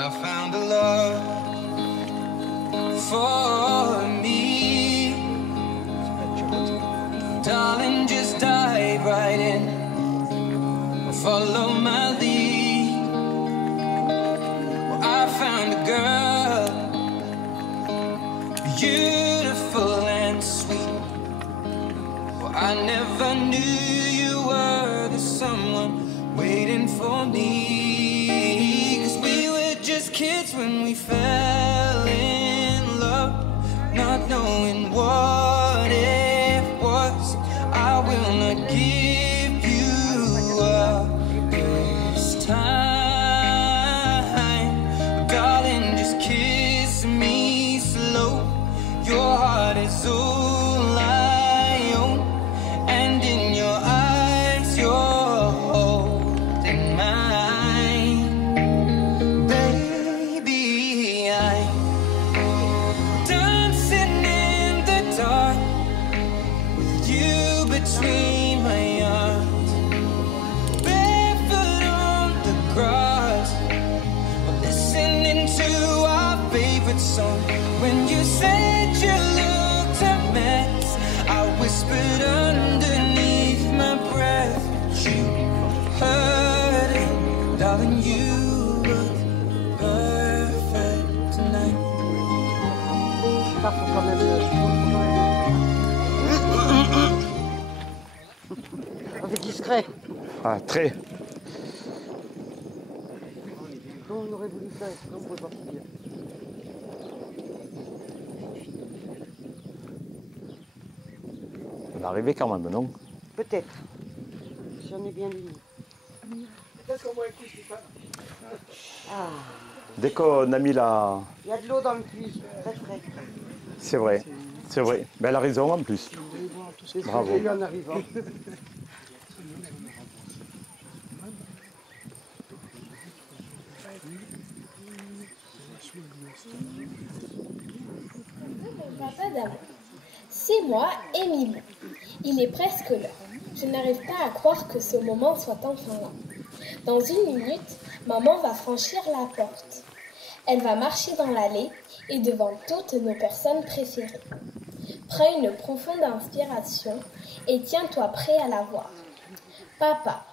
I found a love for me. Darling, just dive right in. Follow my lead. Well, I found a girl, beautiful and sweet. Well, I never knew you were the someone waiting for me. 'Cause we were just kids when we fell in love, not knowing what it was. I will not give you up this time. Darling, just kiss me slow. Your heart is all I own, and in your eyes you're holding mine. Baby, I'm dancing in the dark with you between my arms, barefoot on the grass, listening to our favorite song. When you said you looked a mess, I whispered underneath my breath, but you heard it. Darling, you look perfect tonight. On fait discret. Ah, très. On aurait voulu ça, sinon on pouvait pas finir. On est arrivé quand même, non? Peut-être. Si on est bien ligné. Ah, Dès qu'on a mis la... il y a de l'eau dans le puits, très frais. C'est vrai, c'est vrai. Mais elle a raison en plus. C'est ce que Bravo. j'ai eu en arrivant. Papa d'amour. C'est moi, Émilie. Il est presque l'heure. Je n'arrive pas à croire que ce moment soit enfin là. Dans une minute, maman va franchir la porte. Elle va marcher dans l'allée et devant toutes nos personnes préférées. Prends une profonde inspiration et tiens-toi prêt à la voir. Papa,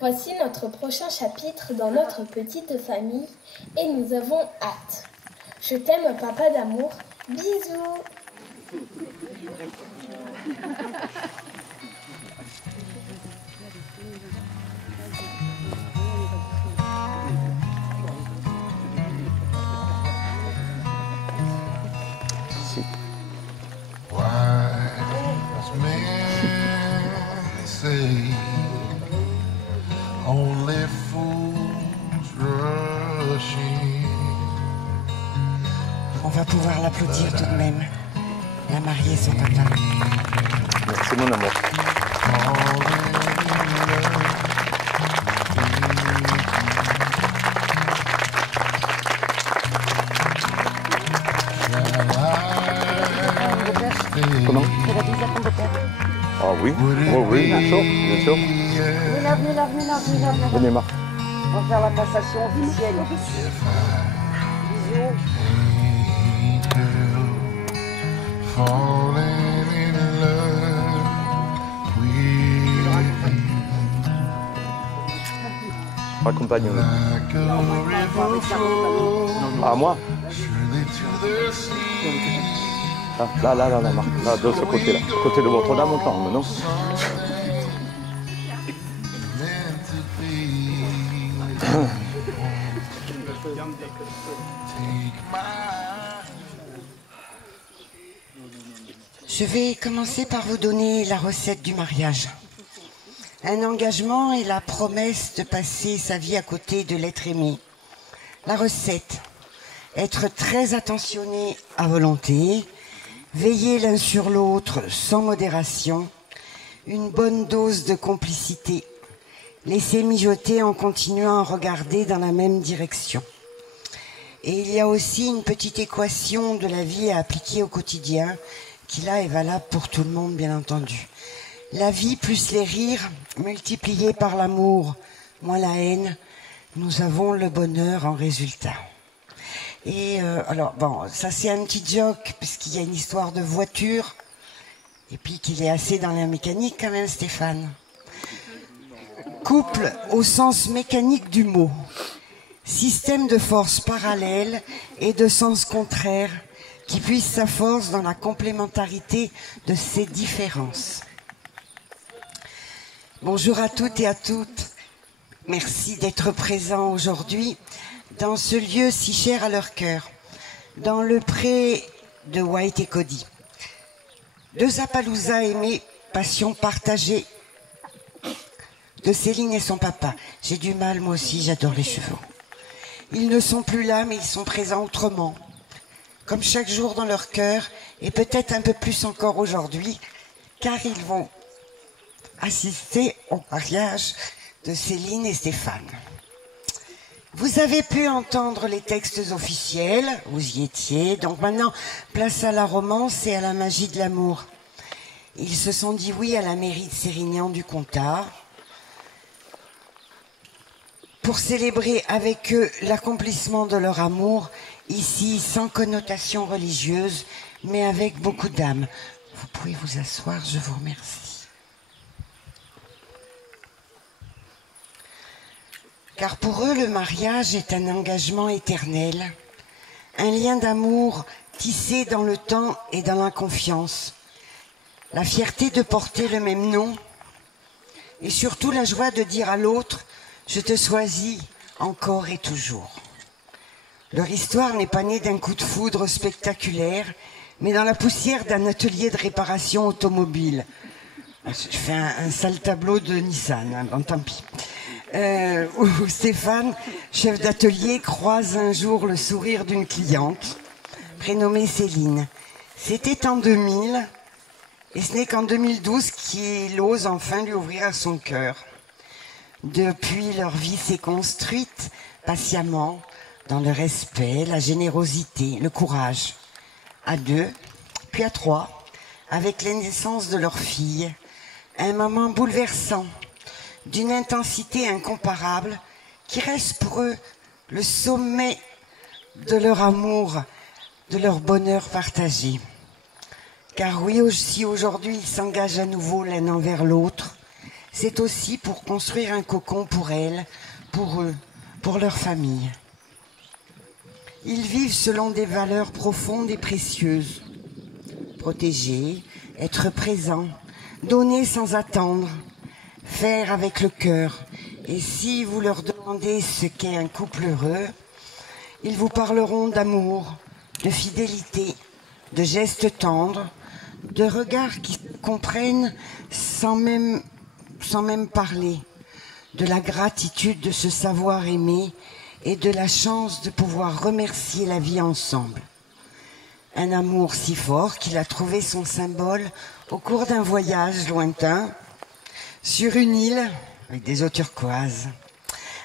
voici notre prochain chapitre dans notre petite famille et nous avons hâte. Je t'aime, papa d'amour. Bisous. Si. Wise men say only fools rush in. On va pouvoir l'applaudir tout de même. La mariée, son papa. Merci mon amour. Comment? C'est la bise à pomme de terre. Ah oui, oh, oui, bien sûr, bien sûr. Venez là, venez là, venez là, venez là, venez là. Venez Marc. On va faire la passation officielle. Bisous. Falling in love with you. Accompagne-nous. Like a river flows Ah moi? surely to the sea. Ah, là, Marc. Là, de ce côté-là. Côté de votre dame, autant, mais non? Meant to be. Take my Je vais commencer par vous donner la recette du mariage. Un engagement et la promesse de passer sa vie à côté de l'être aimé. La recette: être très attentionné à volonté, veiller l'un sur l'autre sans modération, une bonne dose de complicité, laisser mijoter en continuant à regarder dans la même direction. Et il y a aussi une petite équation de la vie à appliquer au quotidien, qui là est valable pour tout le monde, bien entendu. La vie plus les rires, multipliés par l'amour, moins la haine, nous avons le bonheur en résultat. Et alors, bon, ça c'est un petit joke, puisqu'il y a une histoire de voiture, et puis qu'il est assez dans la mécanique quand même, Stéphane. Couple au sens mécanique du mot. Système de forces parallèles et de sens contraire qui puise sa force dans la complémentarité de ces différences. Bonjour à toutes et à toutes. Merci d'être présents aujourd'hui dans ce lieu si cher à leur cœur, dans le pré de White et Cody. Deux Appaloosas aimés, passion partagée de Céline et son papa. J'ai du mal, moi aussi, j'adore les chevaux. Ils ne sont plus là, mais ils sont présents autrement, comme chaque jour dans leur cœur, et peut-être un peu plus encore aujourd'hui, car ils vont assister au mariage de Céline et Stéphane. Vous avez pu entendre les textes officiels, vous y étiez, donc maintenant, place à la romance et à la magie de l'amour. Ils se sont dit oui à la mairie de Sérignan du Comtat, pour célébrer avec eux l'accomplissement de leur amour, ici sans connotation religieuse, mais avec beaucoup d'âme. Vous pouvez vous asseoir, je vous remercie. Car pour eux, le mariage est un engagement éternel, un lien d'amour tissé dans le temps et dans la confiance, la fierté de porter le même nom, et surtout la joie de dire à l'autre: je te choisis encore et toujours. Leur histoire n'est pas née d'un coup de foudre spectaculaire, mais dans la poussière d'un atelier de réparation automobile. Je fais un sale tableau de Nissan, hein, bon, tant pis. Où Stéphane, chef d'atelier, croise un jour le sourire d'une cliente, prénommée Céline. C'était en 2000, et ce n'est qu'en 2012 qu'il ose enfin lui ouvrir son cœur. Depuis, leur vie s'est construite patiemment, dans le respect, la générosité, le courage. À deux, puis à trois, avec la naissance de leur fille, un moment bouleversant, d'une intensité incomparable, qui reste pour eux le sommet de leur amour, de leur bonheur partagé. Car oui, si aujourd'hui ils s'engagent à nouveau l'un envers l'autre, c'est aussi pour construire un cocon pour elles, pour eux, pour leur famille. Ils vivent selon des valeurs profondes et précieuses. Protéger, être présent, donner sans attendre, faire avec le cœur. Et si vous leur demandez ce qu'est un couple heureux, ils vous parleront d'amour, de fidélité, de gestes tendres, de regards qui se comprennent sans même parler, de la gratitude de se savoir aimer et de la chance de pouvoir remercier la vie ensemble. Un amour si fort qu'il a trouvé son symbole au cours d'un voyage lointain sur une île avec des eaux turquoises,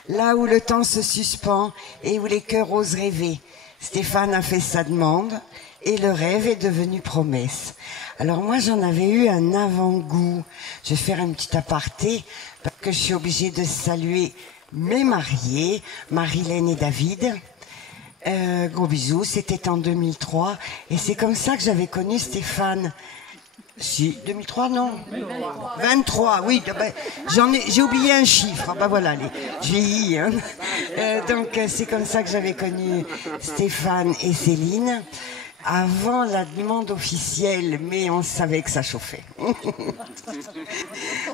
là où le temps se suspend et où les cœurs osent rêver. Stéphane a fait sa demande et le rêve est devenu promesse. Alors moi j'en avais eu un avant-goût. Je vais faire un petit aparté parce que je suis obligée de saluer mes mariés, Marilène et David. Gros bisous, c'était en 2003 et c'est comme ça que j'avais connu Stéphane. Si, 2003 non 23, oui, ben, j'ai oublié un chiffre, ben voilà, je vieillis, hein. Donc c'est comme ça que j'avais connu Stéphane et Céline, avant la demande officielle, mais on savait que ça chauffait.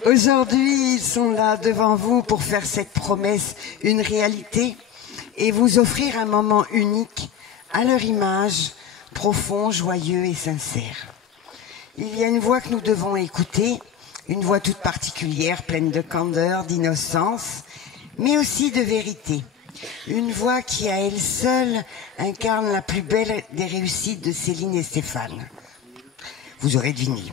Aujourd'hui, ils sont là devant vous pour faire cette promesse une réalité et vous offrir un moment unique à leur image, profond, joyeux et sincère. Il y a une voix que nous devons écouter, une voix toute particulière, pleine de candeur, d'innocence, mais aussi de vérité. Une voix qui, à elle seule, incarne la plus belle des réussites de Céline et Stéphane. Vous aurez deviné.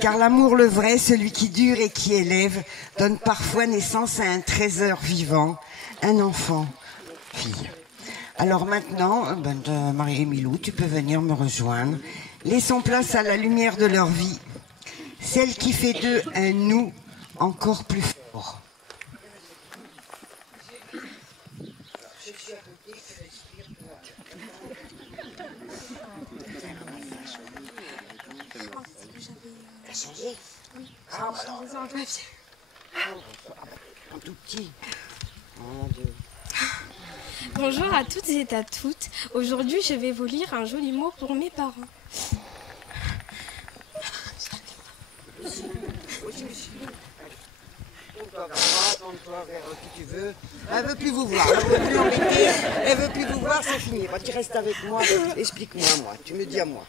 Car l'amour le vrai, celui qui dure et qui élève, donne parfois naissance à un trésor vivant, un enfant, fille. Alors maintenant, Marie-Émilou, tu peux venir me rejoindre. Laissons place à la lumière de leur vie, celle qui fait d'eux un nous encore plus fort. dans le papier. Un tout petit. Bonjour à toutes et à toutes. Aujourd'hui, je vais vous lire un joli mot pour mes parents. Tourne-toi vers qui tu veux. Elle veut plus vous voir. Elle veut plus embêter. Elle veut plus vous voir, c'est fini. Bah, tu restes avec moi. Explique-moi, moi. Tu me dis à moi.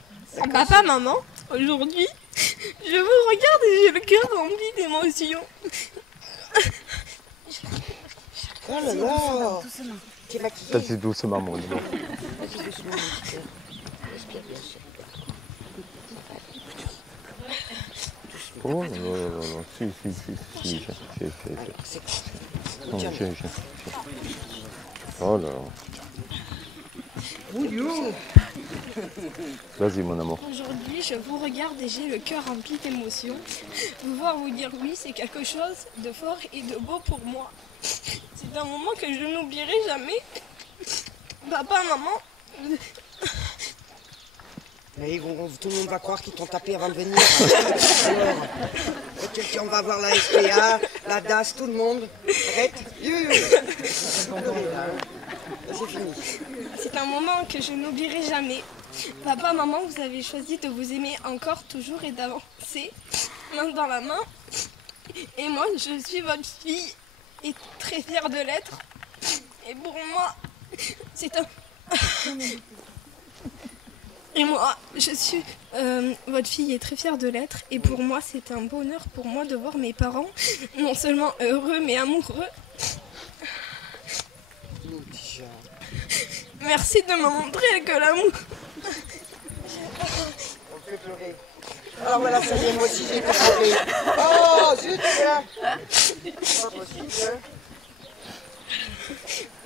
Papa, maman, aujourd'hui, je vous regarde et j'ai le cœur rempli d'émotions. Oh là là. Tu es maquillée. Vas-y doucement, mon Dieu. Vas-y doucement. Respire bien sûr. Oh, non, non, non, si. Non, j'ai. Oh là là. Vas-y, mon amour. Aujourd'hui, je vous regarde et j'ai le cœur rempli d'émotions. Pouvoir vous dire oui, c'est quelque chose de fort et de beau pour moi. C'est un moment que je n'oublierai jamais. Papa, maman. Mais tout le monde va croire qu'ils t'ont tapé avant de venir. Alors, on va voir la SPA, la DAS, tout le monde. Arrête. C'est fini. C'est un moment que je n'oublierai jamais. Papa, maman, vous avez choisi de vous aimer encore, toujours et d'avancer, main dans la main. Et moi, je suis votre fille et très fière de l'être. Et pour moi, c'est un... Et moi, je suis votre fille et très fière de l'être. Et pour moi, c'est un bonheur pour moi de voir mes parents non seulement heureux, mais amoureux. Merci de me montrer que l'amour... On fait pleurer. Alors voilà, ça y est, moi aussi j'ai pleuré. Oh, zut, c'est pas possible.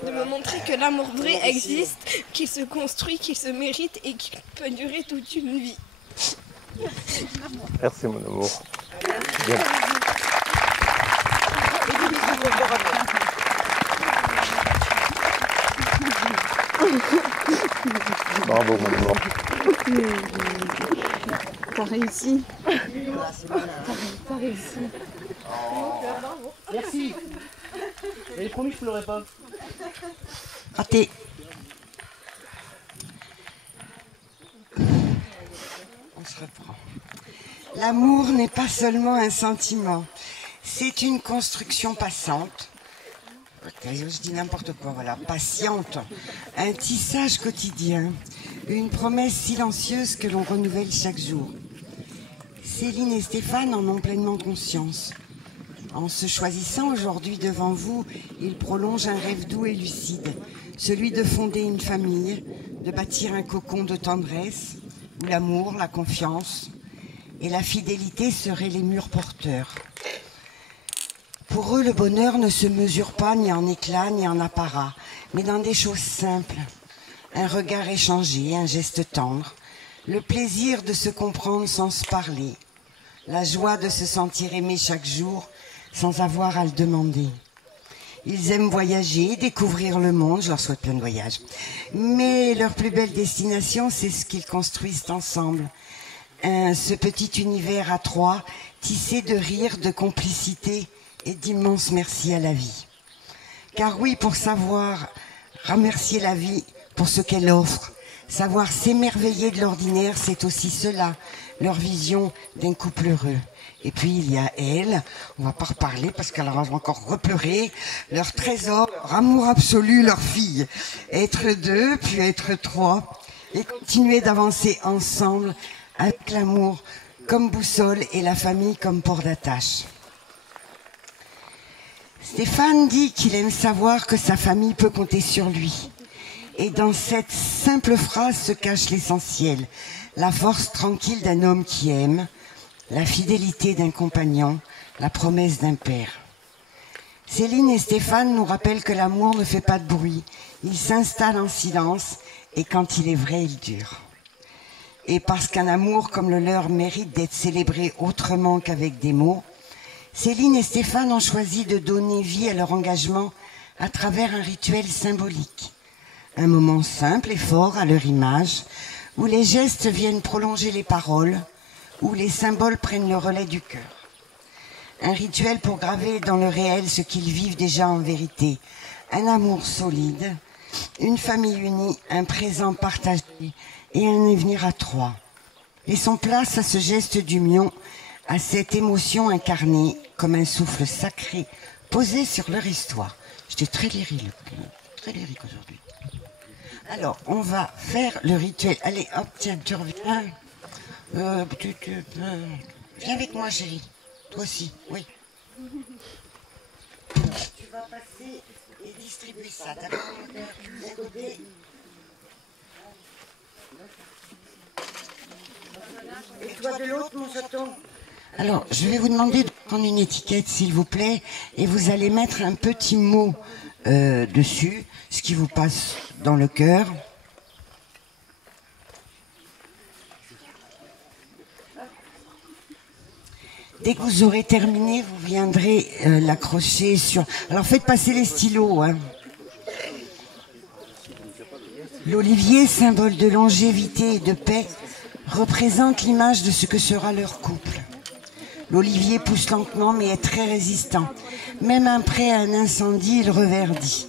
De me montrer que l'amour vrai existe, qu'il se construit, qu'il se mérite et qu'il peut durer toute une vie. Merci, mon amour. Bien. Bravo, mon amour. T'as réussi. T'as réussi. Merci. J'avais promis que je pleurais pas. Raté. On se reprend. L'amour n'est pas seulement un sentiment, c'est une construction passante. Je dis n'importe quoi, voilà. Patiente, un tissage quotidien, une promesse silencieuse que l'on renouvelle chaque jour. Céline et Stéphane en ont pleinement conscience. En se choisissant aujourd'hui devant vous, ils prolongent un rêve doux et lucide, celui de fonder une famille, de bâtir un cocon de tendresse, où l'amour, la confiance et la fidélité seraient les murs porteurs. Pour eux, le bonheur ne se mesure pas ni en éclat ni en apparat, mais dans des choses simples. Un regard échangé, un geste tendre, le plaisir de se comprendre sans se parler, la joie de se sentir aimé chaque jour sans avoir à le demander. Ils aiment voyager, découvrir le monde, je leur souhaite plein de voyages. Mais leur plus belle destination, c'est ce qu'ils construisent ensemble. Ce petit univers à trois, tissé de rire, de complicité et d'immenses merci à la vie. Car oui, pour savoir remercier la vie pour ce qu'elle offre, savoir s'émerveiller de l'ordinaire, c'est aussi cela, leur vision d'un couple heureux. Et puis il y a elle, on va pas reparler parce qu'elle va encore repleurer, leur trésor, leur amour absolu, leur fille. Être deux, puis être trois, et continuer d'avancer ensemble avec l'amour comme boussole et la famille comme port d'attache. Stéphane dit qu'il aime savoir que sa famille peut compter sur lui. Et dans cette simple phrase se cache l'essentiel, la force tranquille d'un homme qui aime, la fidélité d'un compagnon, la promesse d'un père. Céline et Stéphane nous rappellent que l'amour ne fait pas de bruit, il s'installe en silence et quand il est vrai, il dure. Et parce qu'un amour comme le leur mérite d'être célébré autrement qu'avec des mots, Céline et Stéphane ont choisi de donner vie à leur engagement à travers un rituel symbolique. Un moment simple et fort à leur image, où les gestes viennent prolonger les paroles, où les symboles prennent le relais du cœur. Un rituel pour graver dans le réel ce qu'ils vivent déjà en vérité. Un amour solide, une famille unie, un présent partagé et un avenir à trois. Laissons place à ce geste d'union, à cette émotion incarnée comme un souffle sacré posé sur leur histoire. J'étais très lyrique aujourd'hui. Alors, on va faire le rituel. Allez, hop, tiens, tu reviens. Viens avec moi, chérie. Toi aussi, oui. Tu vas passer et distribuer ça. D'abord, d'un côté. Et toi de l'autre, mon chaton. Alors, je vais vous demander de prendre une étiquette, s'il vous plaît, et vous allez mettre un petit mot dessus, ce qui vous passe dans le cœur. Dès que vous aurez terminé, vous viendrez l'accrocher sur... Alors, faites passer les stylos, hein. L'olivier, symbole de longévité et de paix, représente l'image de ce que sera leur couple. L'olivier pousse lentement mais est très résistant. Même après un incendie, il reverdit.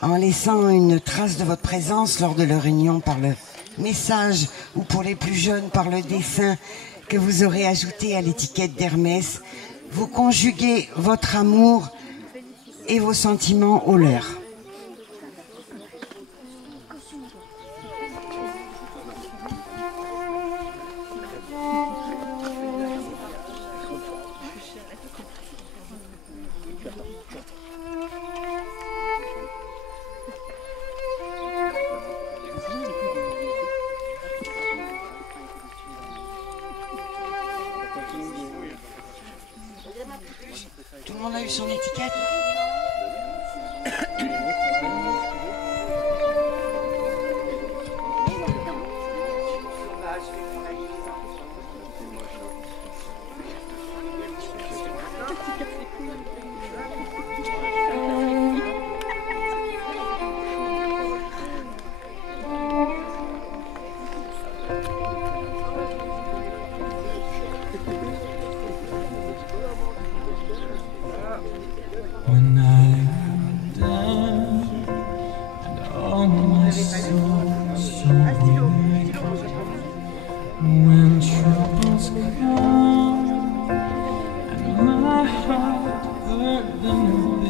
En laissant une trace de votre présence lors de leur union par le message ou pour les plus jeunes par le dessin que vous aurez ajouté à l'étiquette d'Hermès, vous conjuguez votre amour et vos sentiments au leur. Tout le monde a eu son étiquette? When I am down and all my soul so weak, when troubles come and my heart burdened,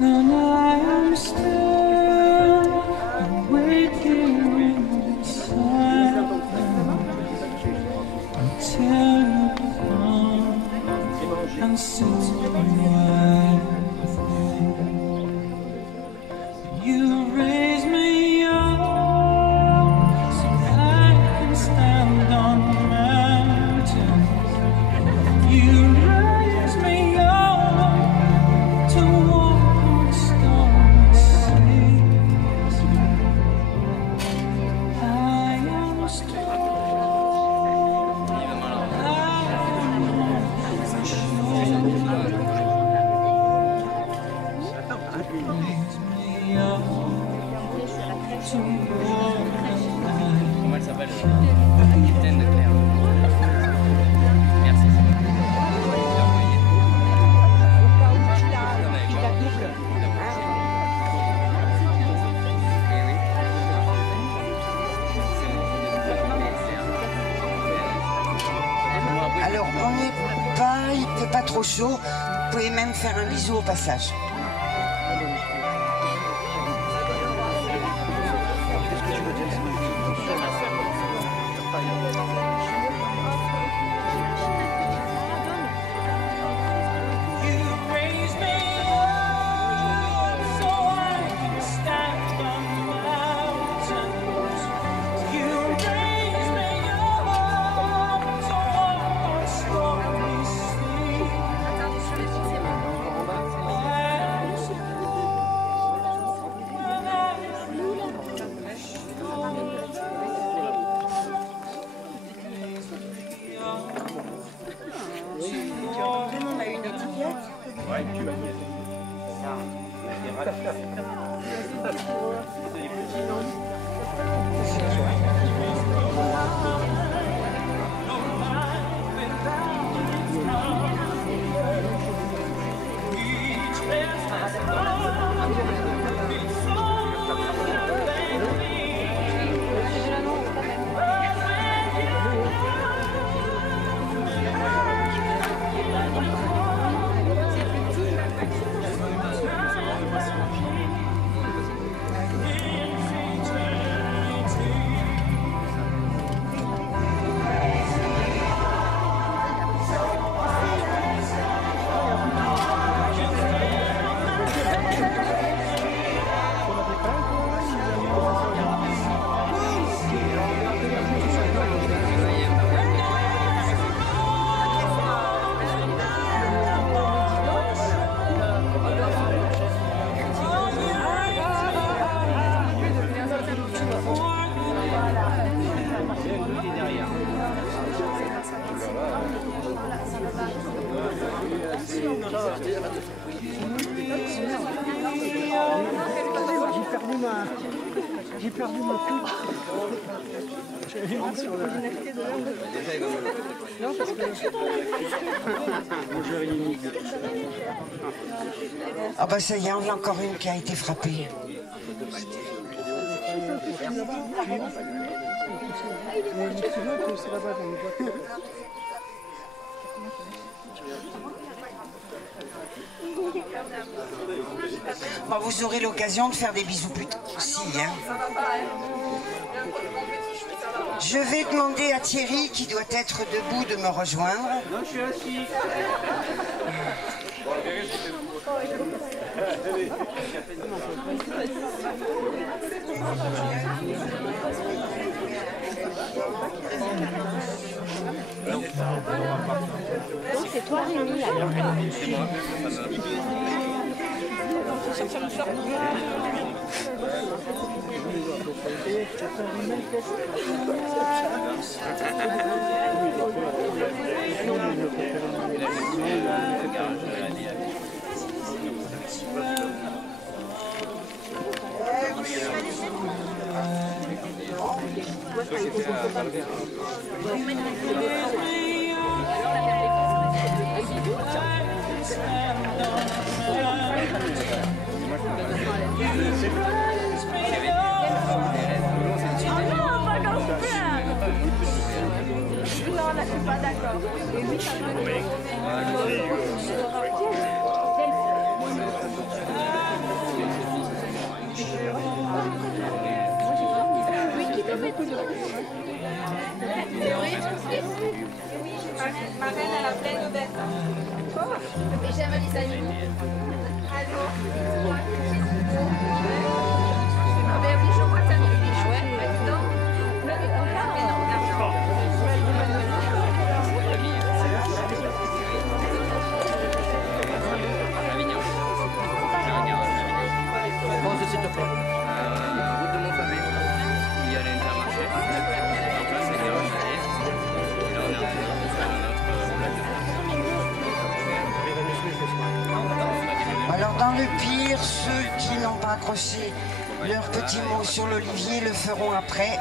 then I am still and wait here in silence until you come and sit wide with me. You raise me up so I can stand on mountains. You raise me up to walk on stormy seas. I am strong. Comment elle s'appelle? Capitaine de Claire. Merci. Alors, on n'est pas, il ne fait pas trop chaud. Vous pouvez même faire un bisou au passage. I J'ai perdu ma coupe. Non, parce que... Ah bah ça y est, on a encore une qui a été frappée. Bon, vous aurez l'occasion de faire des bisous plus tard aussi. Hein. Je vais demander à Thierry, qui doit être debout, de me rejoindre. Non, je suis assis. C'est toi, Rémi, là. Non, là, je suis pas d'accord. Et oui, ça ma reine, elle a plein de bêtes. Et j'aime les animaux. Allô? Ah ben oui, je vois que ça met des chouettes maintenant. Bon, je sais te faire. Route de Montfavet. Il y a l'Intermarché. Donc là, c'est Garage Allée. Et là, on est en train de faire notre blague de... Alors dans le pire, ceux qui n'ont pas accroché leur petit mot sur l'olivier le feront après.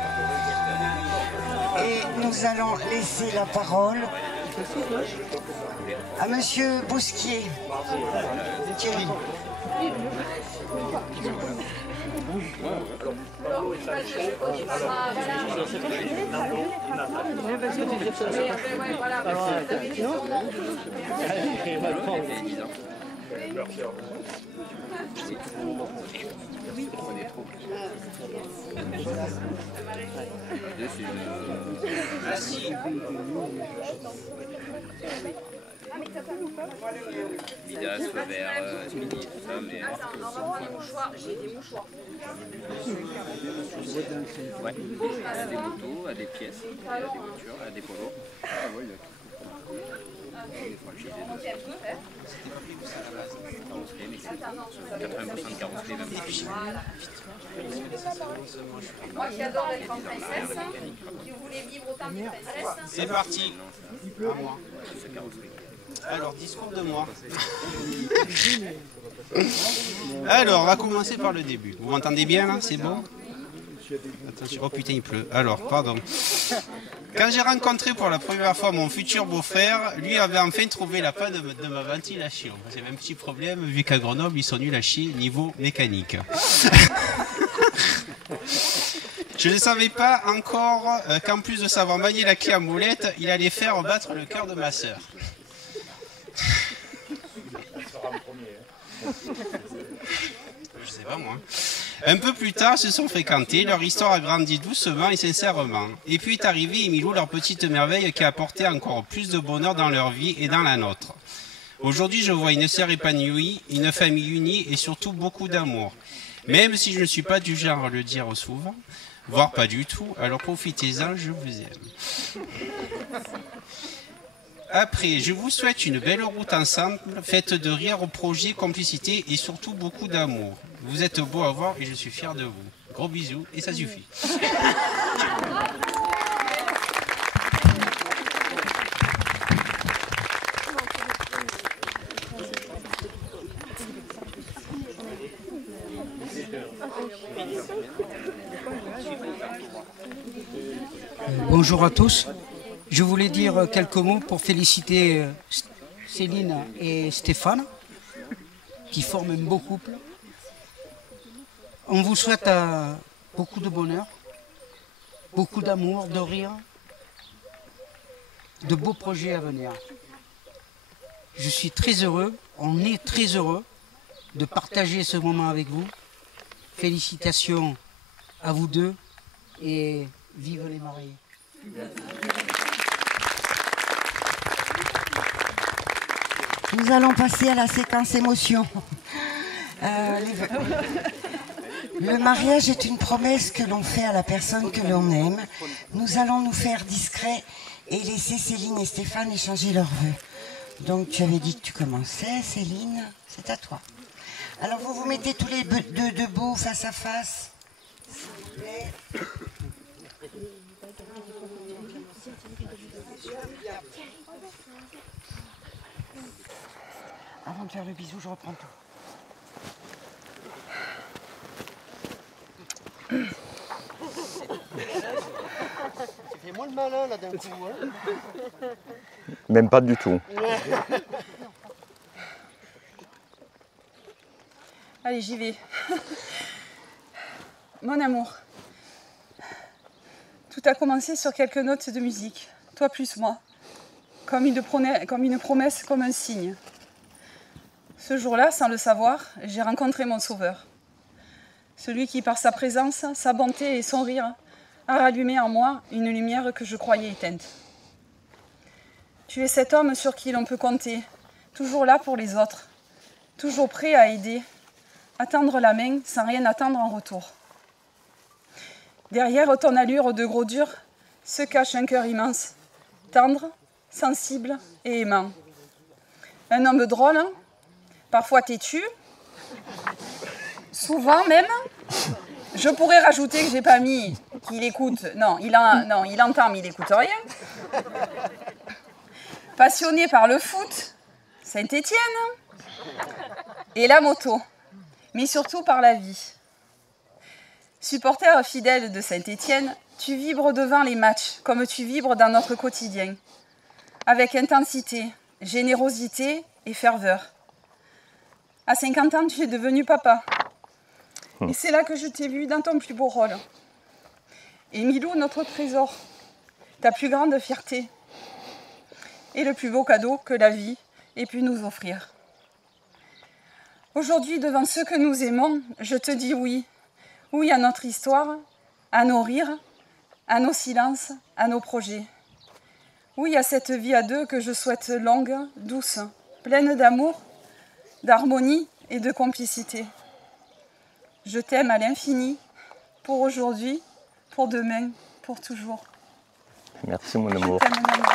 Et nous allons laisser la parole à Monsieur Bousquier. Thierry. Midas, feu vert, midi, tout ça, mais... J'ai des mouchoirs. Ouais, à des motos, à des pièces, à des voitures, à des polos. Ah ouais, il y a tout. Des fois, j'ai des deux. Carrosserie, mais c'est 80% de carrosserie, même si... Moi qui adore être en princesse, qui voulais vivre autant que princesse. C'est parti. À moi. Alors, discours de moi. Alors, on va commencer par le début. Vous m'entendez bien là? C'est bon? Attention, oh putain, il pleut. Alors, pardon. Quand j'ai rencontré pour la première fois mon futur beau-frère, lui avait enfin trouvé la panne de ma ventilation. J'avais un petit problème, vu qu'à Grenoble, ils sont nuls à chier niveau mécanique. Je ne savais pas encore qu'en plus de savoir manier la clé à molette, il allait faire battre le cœur de ma sœur. Je sais pas moi. Un peu plus tard, se sont fréquentés, leur histoire a grandi doucement et sincèrement. Et puis est arrivé Emilou, leur petite merveille qui a apporté encore plus de bonheur dans leur vie et dans la nôtre. Aujourd'hui, je vois une sœur épanouie, une famille unie et surtout beaucoup d'amour. Même si je ne suis pas du genre à le dire souvent, voire pas du tout, alors profitez-en, je vous aime. Après, je vous souhaite une belle route ensemble, faite de rire, projets, complicité et surtout beaucoup d'amour. Vous êtes beau à voir et je suis fier de vous. Gros bisous et ça suffit. Bonjour à tous. Je voulais dire quelques mots pour féliciter Céline et Stéphane, qui forment un beau couple. On vous souhaite beaucoup de bonheur, beaucoup d'amour, de rire, de beaux projets à venir. Je suis très heureux, on est très heureux de partager ce moment avec vous. Félicitations à vous deux et vive les mariés. Nous allons passer à la séquence émotion. Le mariage est une promesse que l'on fait à la personne que l'on aime. Nous allons nous faire discrets et laisser Céline et Stéphane échanger leurs vœux. Donc tu avais dit que tu commençais, Céline, c'est à toi. Alors vous vous mettez tous les deux debout face à face. S'il vous plaît. Avant de faire le bisou, je reprends tout. Tu fais moins le malin là d'un coup. Hein. Même pas du tout. Allez, j'y vais. Mon amour, tout a commencé sur quelques notes de musique, toi plus moi, comme une promesse, comme un signe. Ce jour-là, sans le savoir, j'ai rencontré mon sauveur. Celui qui, par sa présence, sa bonté et son rire, a rallumé en moi une lumière que je croyais éteinte. Tu es cet homme sur qui l'on peut compter, toujours là pour les autres, toujours prêt à aider, à tendre la main sans rien attendre en retour. Derrière ton allure de gros dur se cache un cœur immense, tendre, sensible et aimant. Un homme drôle, parfois têtu, souvent même. Je pourrais rajouter que j'ai pas mis qu'il écoute. Non, il entend mais il n'écoute rien. Passionné par le foot, Saint-Étienne, et la moto, mais surtout par la vie. Supporter fidèle de Saint-Étienne, tu vibres devant les matchs comme tu vibres dans notre quotidien, avec intensité, générosité et ferveur. À 50 ans, tu es devenu papa. Et c'est là que je t'ai vu dans ton plus beau rôle. Et Milou, notre trésor, ta plus grande fierté. Et le plus beau cadeau que la vie ait pu nous offrir. Aujourd'hui, devant ceux que nous aimons, je te dis oui. Oui à notre histoire, à nos rires, à nos silences, à nos projets. Oui à cette vie à deux que je souhaite longue, douce, pleine d'amour, d'harmonie et de complicité. Je t'aime à l'infini, pour aujourd'hui, pour demain, pour toujours. Merci mon amour. Je t'aime, mon amour.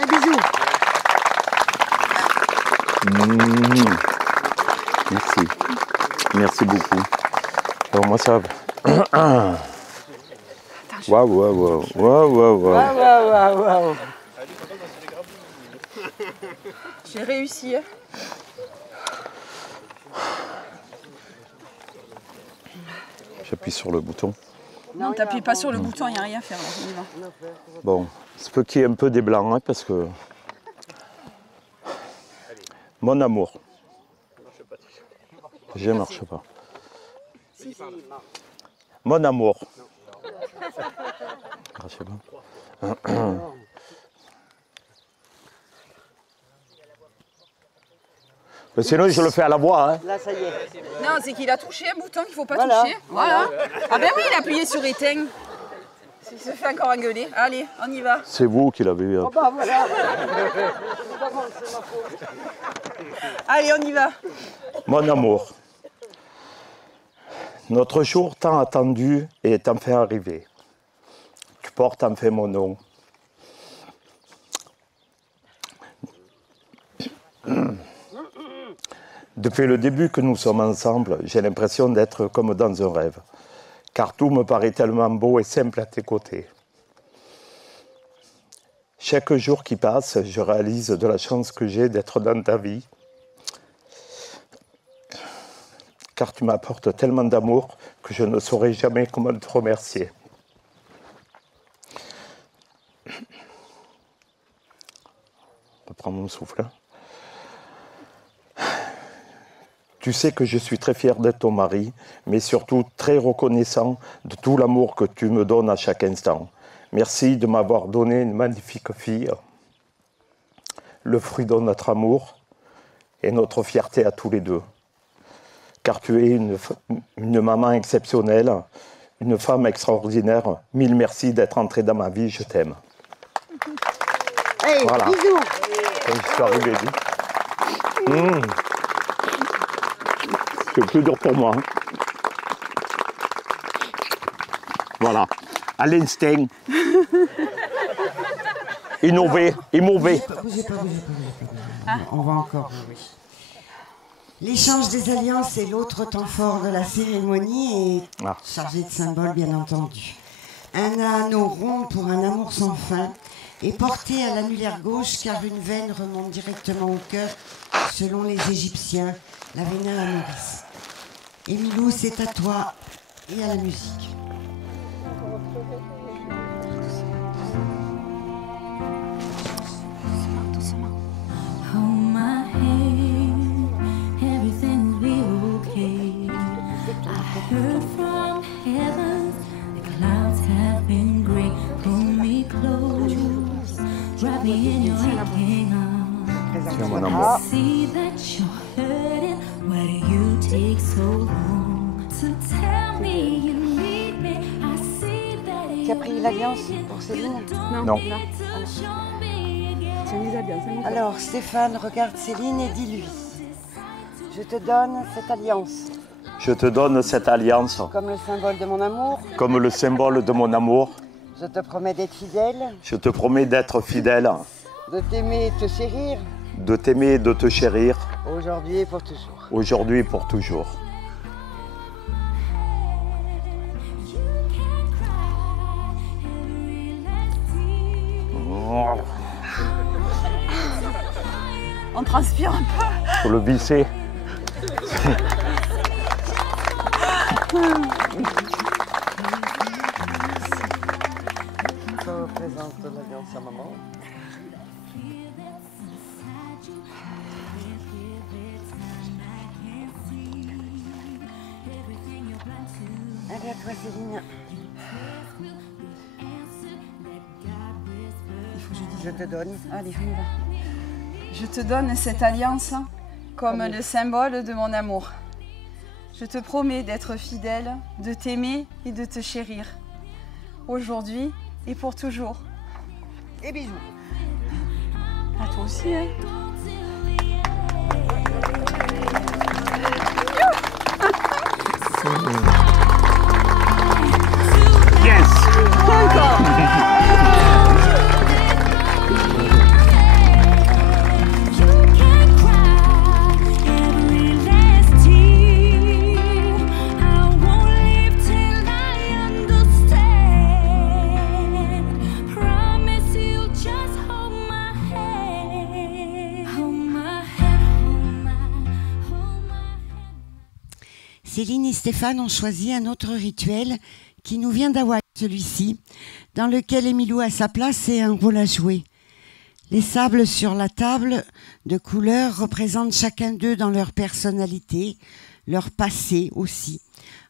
Un bisou. Merci. Merci beaucoup. Alors moi ça va. Waouh. J'ai réussi. J'appuie sur le bouton. Non, t'appuies pas sur le bouton, il n'y a rien à faire. Là. On y va. Bon, ça peut qu'il y ait un peu des blancs, hein, parce que... Mon amour. Je ne marche pas. Mon amour. Je sais pas. Mais sinon, je le fais à la voix. Hein. Là, ça y est. Non, c'est qu'il a touché un bouton qu'il ne faut pas toucher. Voilà. Ah ben oui, il a appuyé sur éteint. Il se fait encore engueuler. Allez, on y va. C'est vous qui l'avez eu. Oh bah voilà. Allez, on y va. Mon amour. Notre jour tant attendu est enfin arrivé. Tu portes enfin mon nom. Depuis le début que nous sommes ensemble, j'ai l'impression d'être comme dans un rêve, car tout me paraît tellement beau et simple à tes côtés. Chaque jour qui passe, je réalise de la chance que j'ai d'être dans ta vie, car tu m'apportes tellement d'amour que je ne saurais jamais comment te remercier. Je reprends mon souffle. Tu sais que je suis très fier d'être ton mari, mais surtout très reconnaissant de tout l'amour que tu me donnes à chaque instant. Merci de m'avoir donné une magnifique fille, le fruit de notre amour et notre fierté à tous les deux. Car tu es une maman exceptionnelle, une femme extraordinaire. Mille merci d'être entrée dans ma vie, je t'aime. Hey, voilà. Bisous. Je suis arrivé vite. C'est plus dur pour moi. Voilà. À l'instinct. Innover, immover. Bougez pas. On va encore jouer. L'échange des alliances est l'autre temps fort de la cérémonie et chargé de symboles, bien entendu. Un anneau rond pour un amour sans fin est porté à l'annulaire gauche car une veine remonte directement au cœur, selon les Égyptiens, la veine amoris. Emilou, c'est à toi et à la musique. Heard from heaven, the clouds have been gray. Pull me close, wrap me in your aching arms. I see that you're hurting. Why do you take so long to tell me you need me? I see that Tu as pris l'alliance pour Céline? Non. Alors, Stéphane, regarde Céline et dis-lui. Je te donne cette alliance. Je te donne cette alliance. Comme le symbole de mon amour. Comme le symbole de mon amour. Je te promets d'être fidèle. Je te promets d'être fidèle. De t'aimer et de te chérir. De t'aimer et de te chérir. Aujourd'hui et pour toujours. Aujourd'hui et pour toujours. On transpire un peu. Faut le visser. Ça représente l'alliance à maman. Allez, à toi, Céline. Il faut que je dise je te donne. Allez, on y va. Je te donne cette alliance comme le symbole de mon amour. Je te promets d'être fidèle, de t'aimer et de te chérir. Aujourd'hui et pour toujours. Et bisous. À toi aussi, hein. Yes. Encore. Céline et Stéphane ont choisi un autre rituel qui nous vient d'Hawaï, celui-ci, dans lequel Emilou a sa place et un rôle à jouer. Les sables sur la table de couleur représentent chacun d'eux dans leur personnalité, leur passé aussi.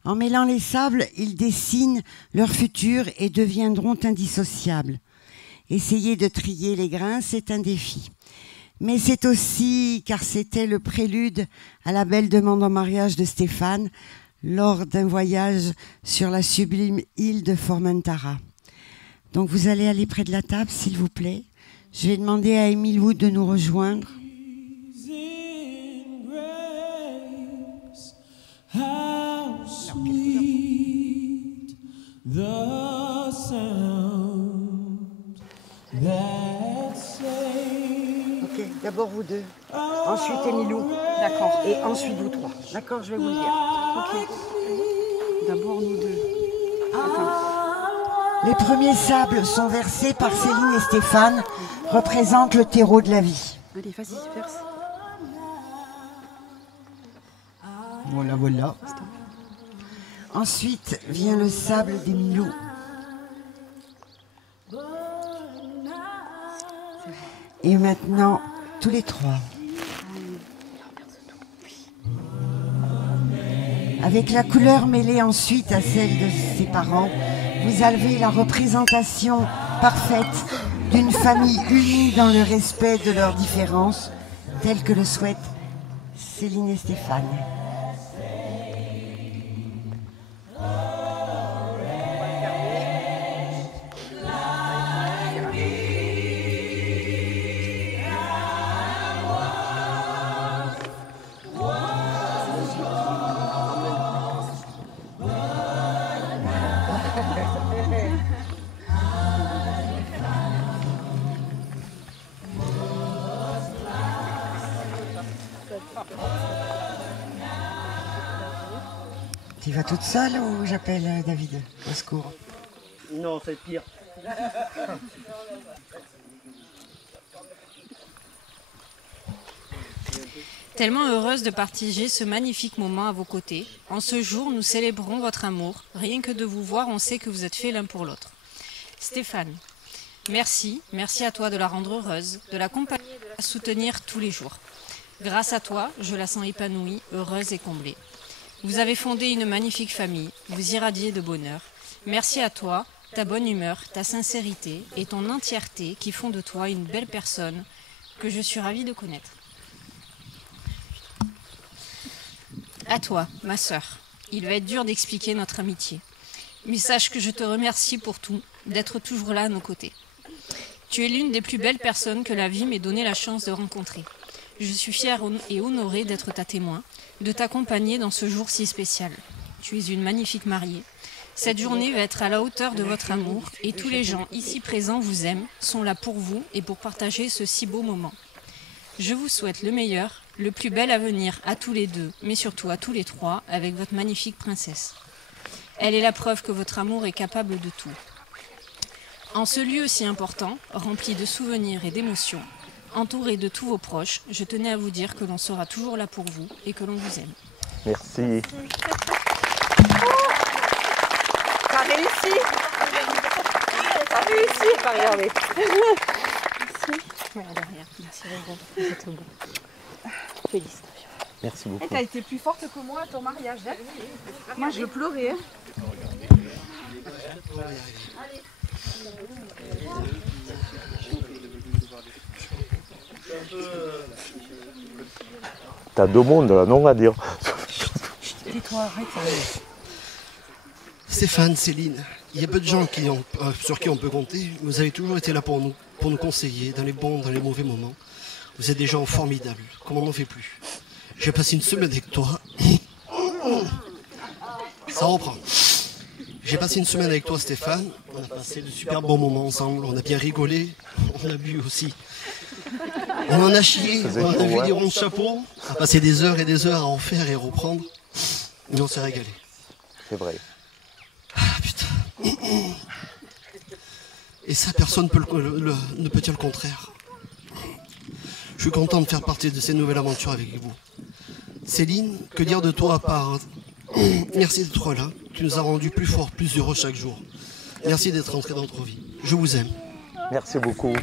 En mêlant les sables, ils dessinent leur futur et deviendront indissociables. Essayer de trier les grains, c'est un défi. Mais c'est aussi, car c'était le prélude à la belle demande en mariage de Stéphane lors d'un voyage sur la sublime île de Formentara. Donc vous allez aller près de la table, s'il vous plaît. Je vais demander à Emilou de nous rejoindre. Ok, d'abord vous deux, ensuite Emilou. D'accord. Et ensuite vous trois. D'accord, je vais vous le dire. Ok. D'abord nous deux. Les premiers sables sont versés par Céline et Stéphane, représentent le terreau de la vie. Allez, vas-y, verse. Voilà, voilà. Ensuite vient le sable des Milous. Et maintenant, tous les trois. Avec la couleur mêlée ensuite à celle de ses parents, vous avez la représentation parfaite d'une famille unie dans le respect de leurs différences, telle que le souhaitent Céline et Stéphane. Tu vas toute seule ou j'appelle David au secours? Non, c'est pire. Tellement heureuse de partager ce magnifique moment à vos côtés. En ce jour, nous célébrons votre amour. Rien que de vous voir, on sait que vous êtes faits l'un pour l'autre. Stéphane, merci. Merci à toi de la rendre heureuse, de l'accompagner, de la soutenir tous les jours. Grâce à toi, je la sens épanouie, heureuse et comblée. Vous avez fondé une magnifique famille, vous irradiez de bonheur. Merci à toi, ta bonne humeur, ta sincérité et ton entièreté qui font de toi une belle personne que je suis ravie de connaître. À toi, ma sœur, il va être dur d'expliquer notre amitié. Mais sache que je te remercie pour tout, d'être toujours là à nos côtés. Tu es l'une des plus belles personnes que la vie m'ait donné la chance de rencontrer. Je suis fière et honorée d'être ta témoin, de t'accompagner dans ce jour si spécial. Tu es une magnifique mariée. Cette journée va être à la hauteur de votre amour et tous les gens ici présents vous aiment, sont là pour vous et pour partager ce si beau moment. Je vous souhaite le meilleur, le plus bel avenir à tous les deux, mais surtout à tous les trois, avec votre magnifique princesse. Elle est la preuve que votre amour est capable de tout. En ce lieu si important, rempli de souvenirs et d'émotions, entouré de tous vos proches, je tenais à vous dire que l'on sera toujours là pour vous et que l'on vous aime. Merci. T'as réussi. T'as réussi. Pas regarder. Merci. Merci beaucoup. C'est tout bon. Félicitations. Merci beaucoup. T'as été plus forte que moi à ton mariage. Hein, moi, je pleurais. Hein. T'as deux mondes là, non à dire. Tais-toi, arrête. Stéphane, Céline, il y a peu de gens sur qui on peut compter. Vous avez toujours été là pour nous conseiller, dans les bons, dans les mauvais moments. Vous êtes des gens formidables, comme on n'en fait plus. J'ai passé une semaine avec toi. Ça reprend. J'ai passé une semaine avec toi, Stéphane. On a passé de super bons moments ensemble. On a bien rigolé. On a bu aussi. On en a chié. On a vu des ronds de chapeau. On a passé des heures et des heures à en faire et reprendre. Mais on s'est régalé. C'est vrai. Ah putain. Et ça, personne ne peut dire le contraire. Je suis content de faire partie de ces nouvelles aventures avec vous. Céline, que dire de toi à part merci d'être là. Tu nous as rendus plus forts, plus heureux chaque jour. Merci d'être entré dans notre vie. Je vous aime. Merci beaucoup.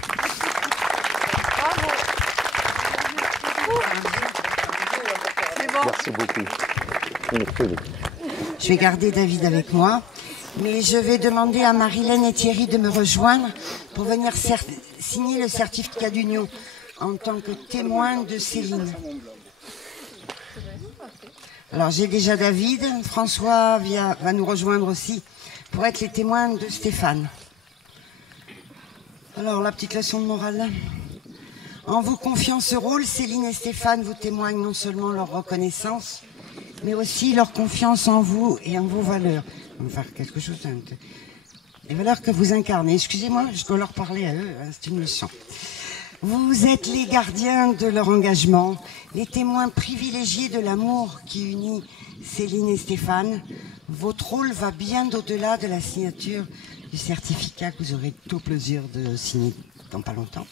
Merci beaucoup. Je vais garder David avec moi, mais je vais demander à Marilène et Thierry de me rejoindre pour venir signer le certificat d'union en tant que témoin de Céline. Alors j'ai déjà David, François va nous rejoindre aussi pour être les témoins de Stéphane. Alors la petite leçon de morale. En vous confiant ce rôle, Céline et Stéphane vous témoignent non seulement leur reconnaissance, mais aussi leur confiance en vous et en vos valeurs. On va faire quelque chose, les valeurs que vous incarnez. Excusez-moi, je dois leur parler à eux, c'est une leçon. Vous êtes les gardiens de leur engagement, les témoins privilégiés de l'amour qui unit Céline et Stéphane. Votre rôle va bien au-delà de la signature du certificat que vous aurez tout plaisir de signer dans pas longtemps.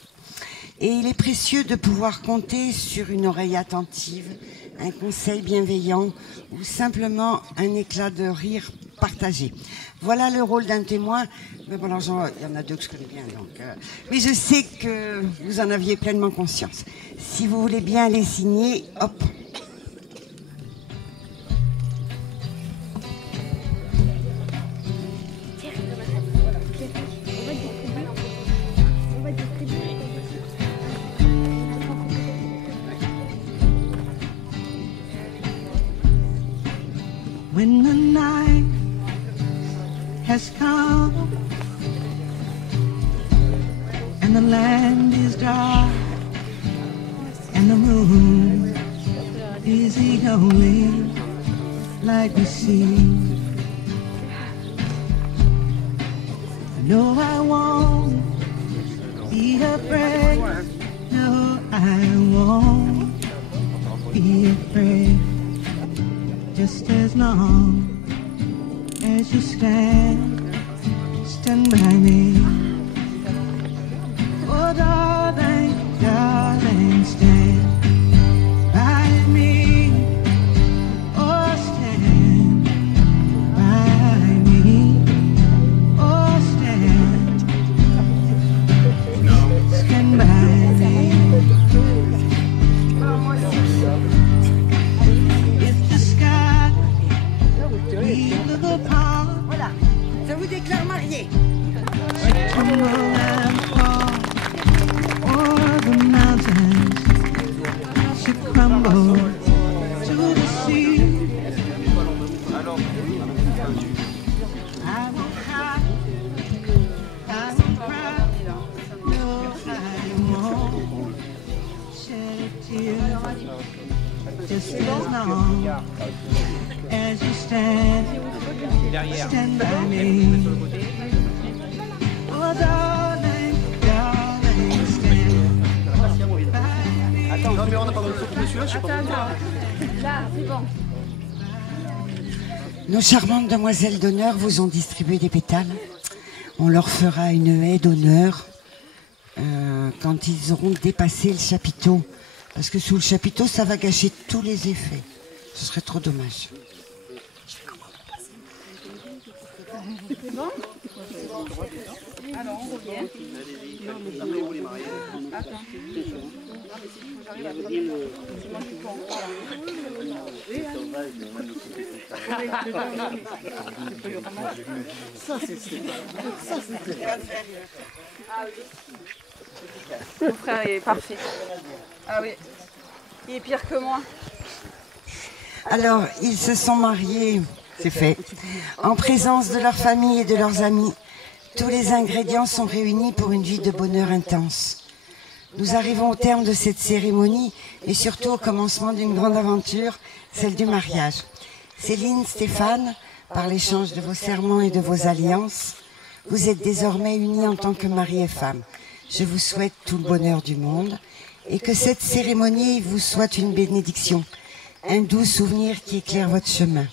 Et il est précieux de pouvoir compter sur une oreille attentive, un conseil bienveillant ou simplement un éclat de rire partagé. Voilà le rôle d'un témoin. Mais bon, il y en a deux que je connais bien. Donc, mais je sais que vous en aviez pleinement conscience. Si vous voulez bien les signer, hop. When the night has come and the land is dark and the moon is the only light we see, no, I won't be afraid. No, I won't be afraid. Just as long as you stand by me. Oh, darling, darling, stand by me. Oh, stand by me. Oh, stand by me. Voilà, je vous déclare marié. Just as long as you stand by me. Oh, darling, darling, stand by me. Attends, mais on n'a pas besoin de monsieur, je sais pas. Là, c'est bon. Nos charmantes demoiselles d'honneur vous ont distribué des pétales. On leur fera une haie d'honneur quand ils auront dépassé le chapiteau. Parce que sous le chapiteau, ça va gâcher tous les effets. Ce serait trop dommage. C'est bon? Alors, on revient. Attends. J'arrive à trouver. C'est moi qui prends. Ça, c'est Ah oui. Mon frère est parfait. Ah oui. Il est pire que moi. Alors, ils se sont mariés, c'est fait, en présence de leur famille et de leurs amis. Tous les ingrédients sont réunis pour une vie de bonheur intense. Nous arrivons au terme de cette cérémonie et surtout au commencement d'une grande aventure, celle du mariage. Céline, Stéphane, par l'échange de vos serments et de vos alliances, vous êtes désormais unis en tant que mari et femme. Je vous souhaite tout le bonheur du monde et que cette cérémonie vous soit une bénédiction, un doux souvenir qui éclaire votre chemin.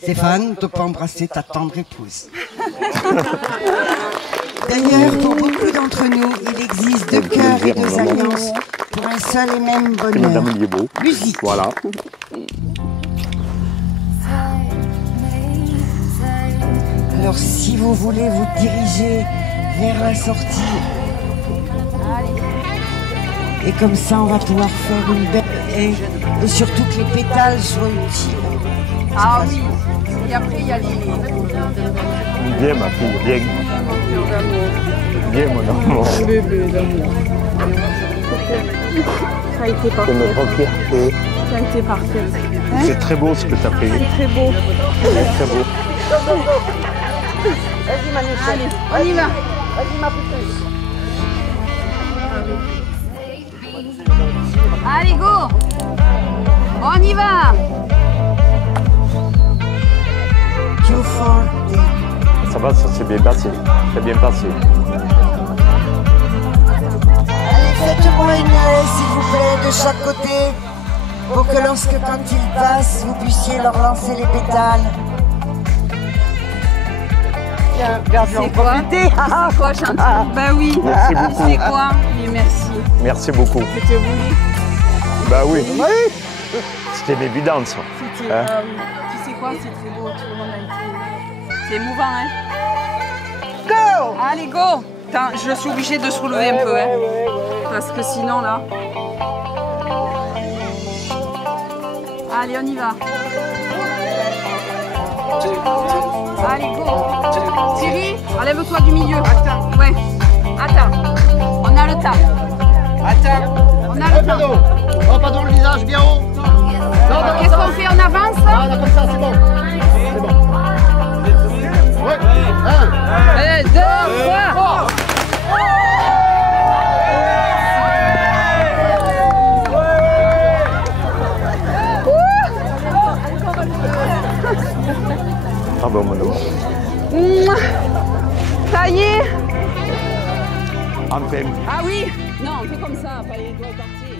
Stéphane, tu peux embrasser ta tendre épouse. D'ailleurs, pour beaucoup d'entre nous, il existe deux cœurs et deux alliances pour un seul et même bonheur. Musique. Voilà. Alors, si vous voulez vous diriger vers la sortie, et comme ça, on va pouvoir faire une belle haie, et surtout que les pétales soient utiles. Ah oui. Et après, il y a les... Bien, ma fille, bien. Bien, mon amour. Bébé d'amour. Ça a été parfait. C'est notre fierté. Ça a été parfait. Hein? C'est très beau ce que tu as fait. C'est très beau. C'est très beau. Vas-y, Manu. Allez, on y va. Vas-y, ma petite. Allez, go. On y va. Ça va, ça s'est bien passé. C'est bien passé. Allez, faites-moi une haie, s'il vous plaît, de chaque côté, pour que quand ils passent, vous puissiez leur lancer les pétales. C'est quoi? C'est quoi, Chantal? Bah oui. Merci beaucoup. C'est quoi? Oui, merci. Merci beaucoup. C'était voulu. Bah oui. C'était une évidence. C'était, Hein? oui. Tu sais quoi, c'est très beau, tout le monde a été... C'est émouvant, hein. Go! Allez, go! Attends, je suis obligée de soulever un peu, hein. Parce que sinon, là... Allez, on y va. Allez, go! Thierry, enlève-toi du milieu. Attends. Ouais. Attends. On a le temps. Attends. On a le temps. Oh, pas dans le visage, bien haut. Qu'est-ce qu'on fait? On avance? Ah, comme ça, c'est bon. C'est bon. Ouais. 1, 2, 3. Ah bon, mon amour. Ça y est. Enfin. Ah oui. Non, on fait comme ça, pas les doigts écartés.